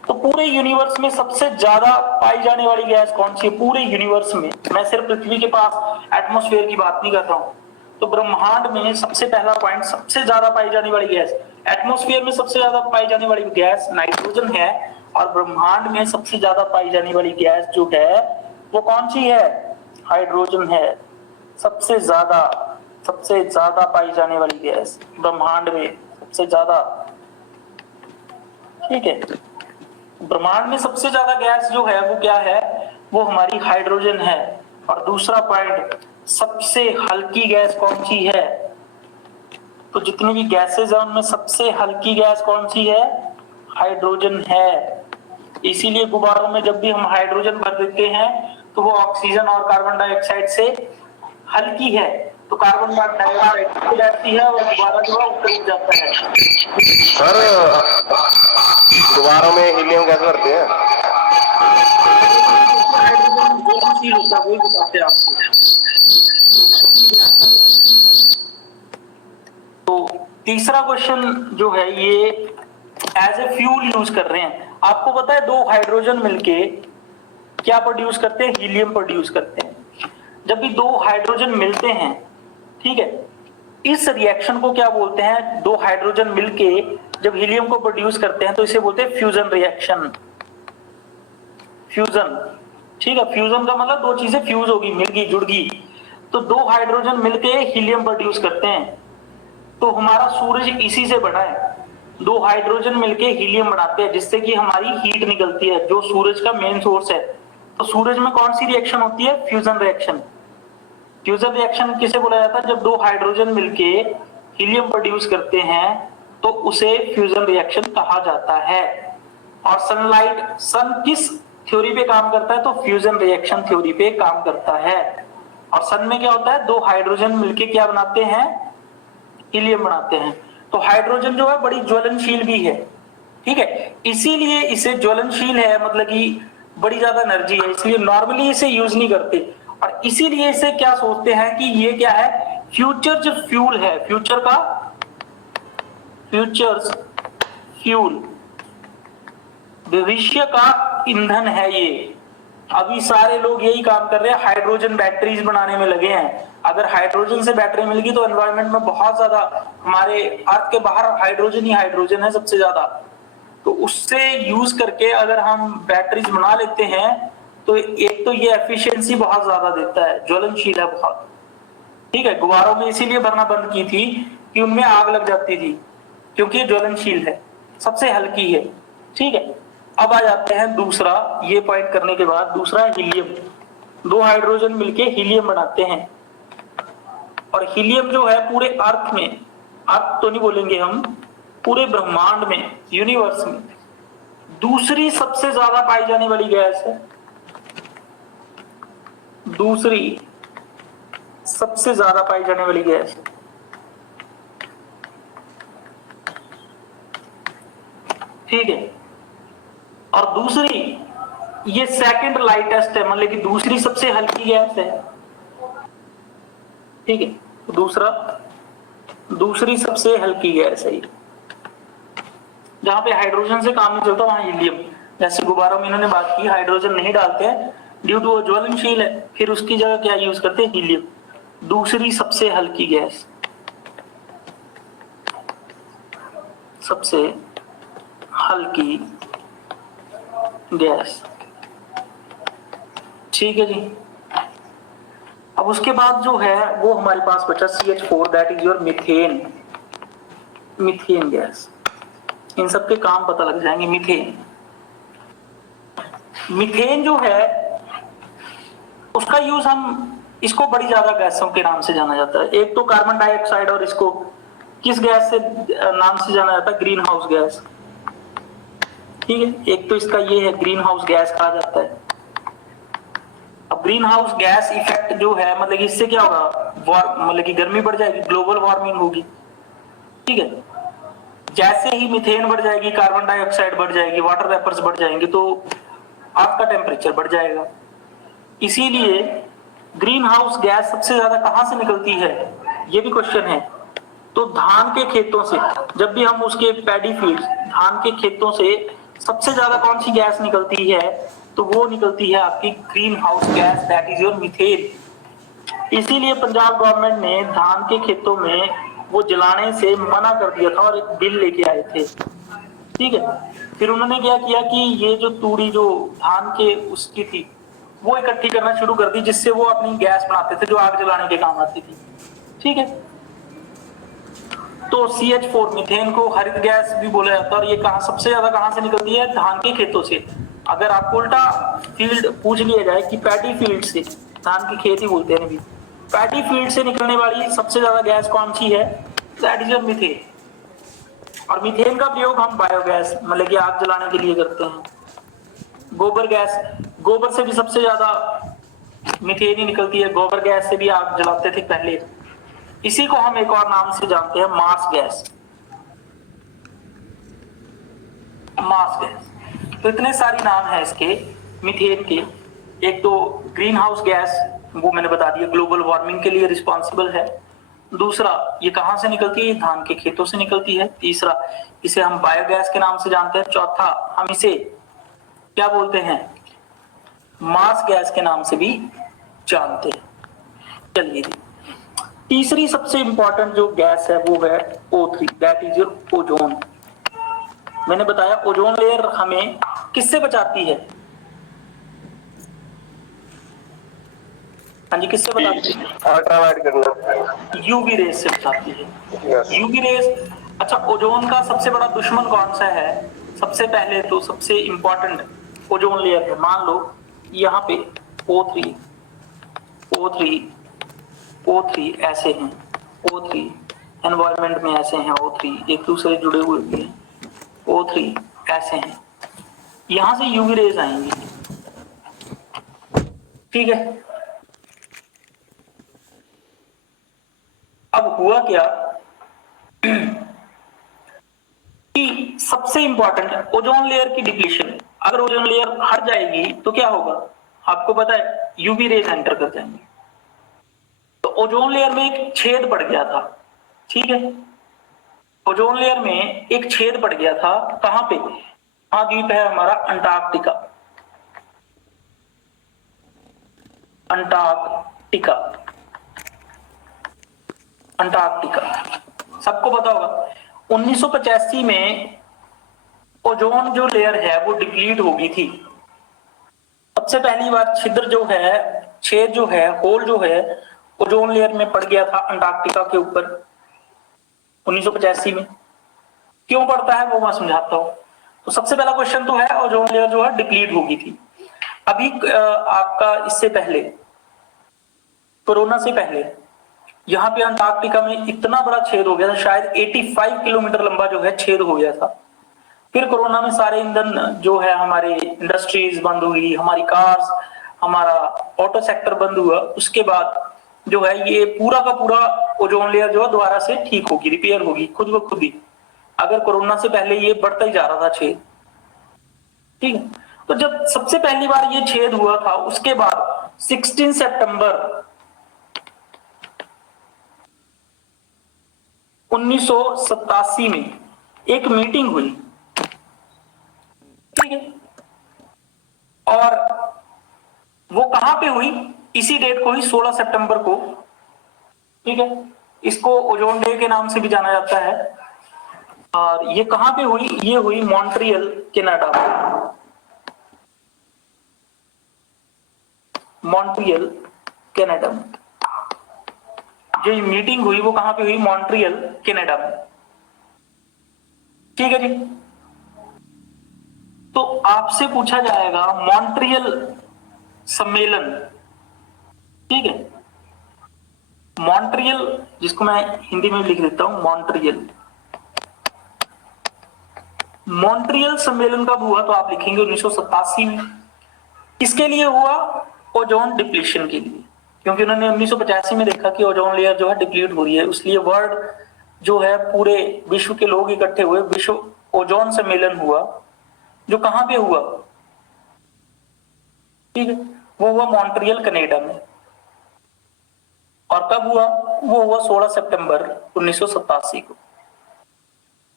तो पूरे यूनिवर्स में सबसे ज्यादा पाई जाने वाली गैस कौन सी है पूरे यूनिवर्स में? मैं सिर्फ पृथ्वी के पास एटमॉस्फेयर की बात नहीं कर रहा हूं। तो ब्रह्मांड में सबसे पहला पॉइंट, सबसे ज्यादा पाई जाने वाली गैस, एटमॉस्फेयर में सबसे ज्यादा पाई जाने वाली गैस नाइट्रोजन है, और ब्रह्मांड में सबसे ज्यादा पाई जाने वाली गैस जो है वो कौन सी है? हाइड्रोजन है। सबसे ज्यादा पाई जाने वाली गैस ब्रह्मांड में सबसे ज्यादा। ठीक है, ब्रह्मांड में सबसे ज्यादा गैस जो है वो क्या है? वो हमारी हाइड्रोजन है। और दूसरा पॉइंट, सबसे हल्की गैस कौन सी है? तो जितनी भी गैसेस है उनमें सबसे हल्की गैस कौन सी है? हाइड्रोजन है। इसीलिए गुब्बारों में जब भी हम हाइड्रोजन भर देते हैं तो वो ऑक्सीजन और कार्बन डाइऑक्साइड से हल्की है, तो कार्बन डाइऑक्साइड जाती है और गुब्बारा जो है ऊपर उठ जाता है। सर, गुब्बारों में हीलियम गैस भरते हैं। वही बताते हैं आपको। तो तीसरा क्वेश्चन जो है ये एज ए फ्यूल यूज कर रहे हैं। आपको पता है 2 हाइड्रोजन मिलके क्या प्रोड्यूस करते हैं? हीलियम प्रोड्यूस करते हैं। जब भी 2 हाइड्रोजन मिलते हैं, ठीक है, इस रिएक्शन को क्या बोलते हैं? 2 हाइड्रोजन मिलके जब हीलियम को प्रोड्यूस करते हैं तो इसे बोलते हैं फ्यूजन रिएक्शन। फ्यूजन, ठीक है, फ्यूजन का मतलब 2 चीजें फ्यूज होगी, मिल गई, जुड़ गई। तो 2 हाइड्रोजन मिलके हीलियम प्रोड्यूस करते हैं। तो हमारा सूरज इसी से बना है। 2 हाइड्रोजन मिलके हीलियम बनाते हैं, जिससे कि हमारी हीट निकलती है, जो सूरज का मेन सोर्स है। तो सूरज में कौन सी रिएक्शन होती है? Fusion reaction. फ्यूजन रिएक्शन किसे बोला जाता है? जब दो हाइड्रोजन मिलके हीलियम प्रोड्यूस करते हैं तो उसे फ्यूजन रिएक्शन कहा जाता है। और सन किस थ्योरी पे काम करता है? तो फ्यूजन रिएक्शन थ्योरी पे काम करता है। और सन में क्या होता है? दो हाइड्रोजन मिलके क्या बनाते हैं? हीलियम बनाते हैं। तो हाइड्रोजन जो है बड़ी ज्वलनशील भी है, ठीक है, इसीलिए इसे ज्वलनशील है, मतलब कि बड़ी ज्यादा एनर्जी है, इसलिए नॉर्मली इसे यूज नहीं करते। और इसीलिए इसे क्या सोचते हैं कि ये क्या है? फ्यूचर फ्यूल है, फ्यूचर्स फ्यूल, भविष्य का ईंधन है ये। अभी सारे लोग यही काम कर रहे हैं, हाइड्रोजन बैटरीज बनाने में लगे हैं। अगर हाइड्रोजन से बैटरी मिल गई तो एनवायरनमेंट में बहुत ज्यादा, हमारे अर्थ के बाहर हाइड्रोजन ही हाइड्रोजन है सबसे ज्यादा, तो उससे यूज करके अगर हम बैटरीज बना लेते हैं तो एक तो ये एफिशिएंसी बहुत ज्यादा देता है, ज्वलनशील है बहुत, ठीक है। गुब्बारों में इसीलिए भरना बंद की थी कि उनमें आग लग जाती थी, क्योंकि ये ज्वलनशील है, सबसे हल्की है, ठीक है। अब आ जाते हैं दूसरा, ये पॉइंट करने के बाद दूसरा हीलियम। दो हाइड्रोजन मिलके हीलियम बनाते हैं, और हीलियम जो है पूरे अर्थ में, अर्थ तो नहीं बोलेंगे हम, पूरे ब्रह्मांड में, यूनिवर्स में दूसरी सबसे ज्यादा पाई जाने वाली गैस है। दूसरी सबसे ज्यादा पाई जाने वाली गैस, ठीक है। और दूसरी, ये सेकंड लाइटेस्ट है, मतलब कि दूसरी सबसे हल्की गैस है, ठीक है। दूसरी सबसे हल्की गैस है ये। जहां पे हाइड्रोजन से काम नहीं चलता वहां हीलियम, जैसे गुब्बारों में इन्होंने बात की हाइड्रोजन नहीं डालते हैं ड्यू टू वो ज्वलनशील है, फिर उसकी जगह क्या यूज करते हैं? हीलियम। दूसरी सबसे हल्की गैस, सबसे हल्की गैस, ठीक है जी। अब उसके बाद जो है वो हमारे पास बचा CH4, that is your methane, methane gas. इन सब के काम पता लग जाएंगे। मीथेन जो है उसका यूज, हम इसको बड़ी ज्यादा गैसों के नाम से जाना जाता है। एक तो कार्बन डाइऑक्साइड, और इसको किस गैस से नाम से जाना जाता है? ग्रीन हाउस गैस, ठीक है। एक तो इसका ये है, ग्रीन हाउस गैस कहा जाता है। अब ग्रीन हाउस गैस इफेक्ट जो है, मतलब कि इससे क्या होगा? मतलब कि गर्मी बढ़ जाएगी, ग्लोबल वार्मिंग होगी, ठीक है। जैसे ही मीथेन बढ़ जाएगी, कार्बन डाइऑक्साइड बढ़ जाएगी, वाटर वेपर्स बढ़ जाएंगे, तो अर्थ का टेम्परेचर बढ़ जाएगा। इसीलिए ग्रीन हाउस गैस सबसे ज्यादा कहां से निकलती है, ये भी क्वेश्चन है। तो धान के खेतों से, जब भी हम उसके पैडी फील्ड, धान के खेतों से सबसे ज्यादा कौन सी गैस निकलती है? तो वो निकलती है आपकी green house gas, that is your methane. इसीलिए पंजाब गवर्नमेंट ने धान के खेतों में वो जलाने से मना कर दिया था और एक बिल लेके आए थे, ठीक है। फिर उन्होंने क्या किया कि ये जो तूड़ी जो धान के उसकी थी वो इकट्ठी करना शुरू कर दी, जिससे वो अपनी गैस बनाते थे जो आग जलाने के काम आती थी, ठीक है। तो CH4 मीथेन को हरित गैस भी बोला जाता है। और ये सबसे ज्यादा कहां से निकलती है? धान के खेतों से। अगर आपको उल्टा फील्ड पूछ लिया जाए कि पैडी फील्ड से, धान की खेती बोलते हैं अभी, पैडी फील्ड से निकलने वाली सबसे ज्यादा गैस कौन सी है? That is methane. और मीथेन का प्रयोग हम बायोगैस, मतलब कि आग जलाने के लिए करते हैं। गोबर गैस, गोबर से भी सबसे ज्यादा मीथेन ही निकलती है। गोबर गैस से भी आग जलाते थे पहले। इसी को हम एक और नाम से जानते हैं, मार्स गैस, मार्स गैस। तो इतने सारी नाम है इसके मीथेन के। एक तो ग्रीन हाउस गैस, वो मैंने बता दिया, ग्लोबल वार्मिंग के लिए रिस्पॉन्सिबल है। दूसरा, ये कहां से निकलती है? धान के खेतों से निकलती है। तीसरा, इसे हम बायोगैस के नाम से जानते हैं। चौथा, हम इसे क्या बोलते हैं? मार्स गैस के नाम से भी जानते हैं। चलिए जी, तीसरी सबसे इंपॉर्टेंट जो गैस है वो है O3, that is your ozone. मैंने बताया ओजोन लेयर हमें किससे बचाती है? हाँ जी, किससे बचाती है? अल्ट्रावायलेट करना, यूवी रेस से बचाती है। Yes. UV rays. अच्छा, ओजोन का सबसे बड़ा दुश्मन कौन सा है? सबसे पहले तो सबसे इंपॉर्टेंट ओजोन लेयर है। मान लो यहाँ पे O3 O3 O3 ऐसे हैं, O3 एनवायरनमेंट में ऐसे हैं, O3 एक दूसरे जुड़े हुए भी हैं, O3 ऐसे हैं, यहां से यूवी रेज आएंगी, ठीक है। अब हुआ क्या कि सबसे इंपॉर्टेंट ओजोन लेयर की डिप्लीशन, अगर ओजोन लेयर हट जाएगी तो क्या होगा, आपको पता है यूवी रेज एंटर कर जाएंगे। तो ओजोन लेयर में एक छेद पड़ गया था, ठीक है, ओजोन लेयर में एक छेद पड़ गया था, कहां पे, महाद्वीप है हमारा अंटार्कटिका, अंटार्कटिका, अंटार्कटिका सबको पता होगा। 1985 में ओजोन जो लेयर है वो डिप्लीट हो गई थी, सबसे पहली बार छिद्र जो है, छेद जो है, होल जो है ओजोन लेयर में पड़ गया था अंटार्कटिका के ऊपर 1985 में। क्यों पड़ता है वो मैं समझाता हूं। तो सबसे पहला क्वेश्चन तो है ओजोन लेयर जो है डिप्लीट हो गई थी। अभी आपका इससे पहले, कोरोना से पहले, यहाँ पे अंटार्कटिका में इतना बड़ा छेद हो गया था, शायद 85 किलोमीटर लंबा जो है छेद हो गया था। फिर कोरोना में सारे ईंधन जो है, हमारे इंडस्ट्रीज बंद हुई, हमारी कार्स, हमारा ऑटो सेक्टर बंद हुआ, उसके बाद जो है ये पूरा का पूरा ओजोन लेयर जो है दोबारा से ठीक होगी, रिपेयर होगी खुद ब खुद ही। अगर कोरोना से पहले ये बढ़ता ही जा रहा था छेद, ठीक है। तो जब सबसे पहली बार ये छेद हुआ था, उसके बाद 16 सितंबर 1987 में एक मीटिंग हुई, ठीक है, और वो कहां पे हुई, इसी डेट को ही 16 सितंबर को, ठीक है, इसको ओजोन डे के नाम से भी जाना जाता है। और ये कहां पे हुई, ये हुई मॉन्ट्रियल कनाडा में, मॉन्ट्रियल कनाडा में। जो मीटिंग हुई वो कहां पे हुई, मॉन्ट्रियल कनाडा में, ठीक है जी। तो आपसे पूछा जाएगा मॉन्ट्रियल सम्मेलन, ठीक है, मॉन्ट्रियल, जिसको मैं हिंदी में लिख देता हूं मॉन्ट्रियल, मॉन्ट्रियल सम्मेलन कब हुआ, तो आप लिखेंगे 1987 में। किसके लिए हुआ, ओजोन डिप्लीशन के लिए, क्योंकि उन्होंने 1985 में देखा कि ओजोन लेयर जो है डिप्लीट हो रही है, इसलिए वर्ल्ड जो है पूरे विश्व के लोग इकट्ठे हुए, विश्व ओजोन सम्मेलन हुआ, जो कहां पे हुआ, ठीक है, वो हुआ मॉन्ट्रियल कनाडा में। और कब हुआ, वो हुआ 16 सितंबर 1987 को।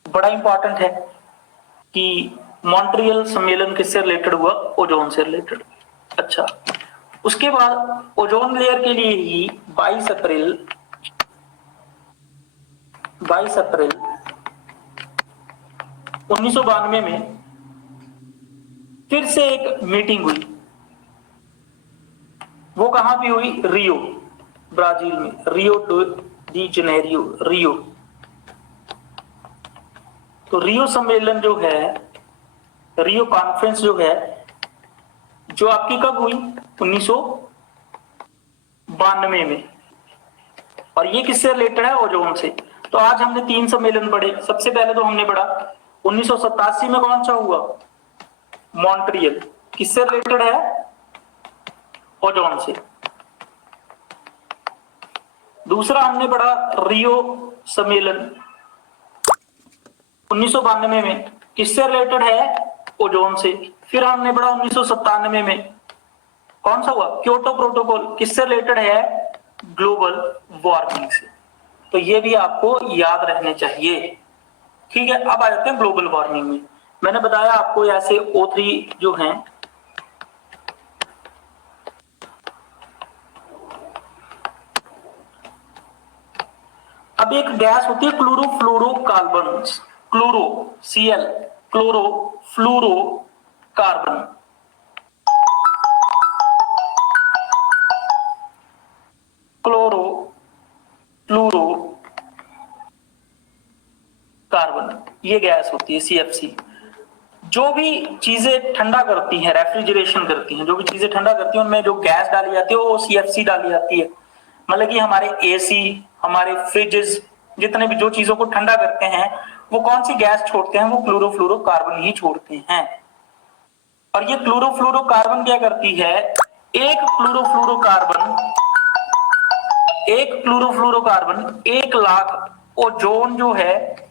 बड़ा इंपॉर्टेंट है कि मॉन्ट्रियल सम्मेलन किससे रिलेटेड हुआ, ओजोन से रिलेटेड। अच्छा, उसके बाद ओजोन लेयर के लिए ही 22 अप्रैल 1992 में फिर से एक मीटिंग हुई, वो कहां पे हुई, रियो, ब्राजील में, रियो डी जनेरियो, रियो। तो रियो सम्मेलन जो है, रियो कॉन्फ्रेंस जो है, जो आपकी कब हुई, 1992 में, और ये किससे रिलेटेड है, ओजोन से। तो आज हमने 3 सम्मेलन पढ़े। सबसे पहले तो हमने पढ़ा 1987 में कौन सा हुआ, मॉन्ट्रियल, किससे रिलेटेड है, ओजोन से। दूसरा हमने पढ़ा रियो सम्मेलन 1992 में, किससे रिलेटेड है, ओजोन से। फिर हमने पढ़ा 1997 में कौन सा हुआ, क्योटो प्रोटोकॉल, किससे रिलेटेड है, ग्लोबल वार्मिंग से। तो ये भी आपको याद रहने चाहिए, ठीक है। अब आ जाते हैं ग्लोबल वार्मिंग में। मैंने बताया आपको ऐसे O3 जो हैं, अब एक गैस होती है chlorofluorocarbon, chloro Cl, chlorofluorocarbon, chlorofluorocarbon, ये गैस होती है CFC। जो भी चीजें ठंडा करती हैं, रेफ्रिजरेशन करती हैं, जो भी चीजें ठंडा करती हैं उनमें जो गैस डाली जाती है वो सीएफसी डाली जाती है। मतलब कि हमारे एसी, हमारे फ्रिजेस, जितने भी जो चीजों को ठंडा करते हैं वो कौन सी गैस छोड़ते हैं, वो क्लोरोफ्लोरोकार्बन ही छोड़ते हैं। और ये क्लोरोफ्लोरोकार्बन क्या करती है, एक क्लोरोफ्लोरोकार्बन 1,00,000 ओजोन जो है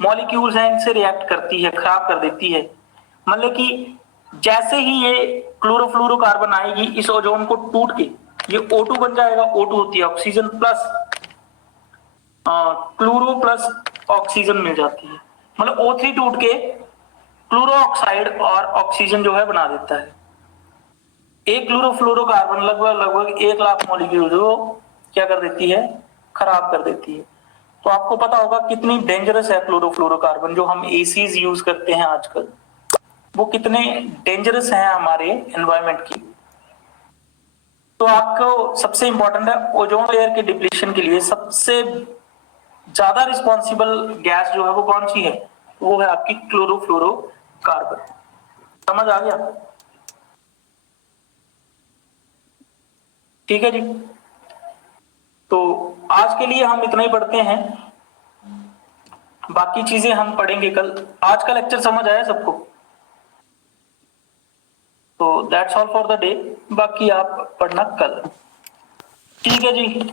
मॉलिक्यूल्स हैं इनसे रिएक्ट करती है, खराब कर देती है। मतलब कि जैसे ही ये क्लोरोफ्लोरोकार्बन आएगी इस ओजोन को टूट के ये O2 बन जाएगा। O2 होती है oxygen plus chloro plus oxygen मिल जाती है। मतलब O3 टूट के क्लोरो ऑक्साइड और ऑक्सीजन जो है बना देता है। एक क्लोरोफ्लोरोकार्बन लगभग 1,00,000 मॉलिक्यूल जो क्या कर देती है, खराब कर देती है। तो आपको पता होगा कितनी डेंजरस है क्लोरोफ्लोरोकार्बन। जो हम एसीज यूज करते हैं आजकल वो कितने डेंजरस हैं हमारे एनवायरनमेंट की। तो आपको सबसे इंपॉर्टेंट है ओजोन लेयर के डिप्लीशन के लिए सबसे ज्यादा रिस्पॉन्सिबल गैस जो है वो कौन सी है, वो है आपकी क्लोरोफ्लोरोकार्बन। समझ आ गया? ठीक है जी। तो आज के लिए हम इतना ही पढ़ते हैं, बाकी चीजें हम पढ़ेंगे कल। आज का लेक्चर समझ आया सबको? तो that's all for the day, बाकी आप पढ़ना कल। ठीक है जी।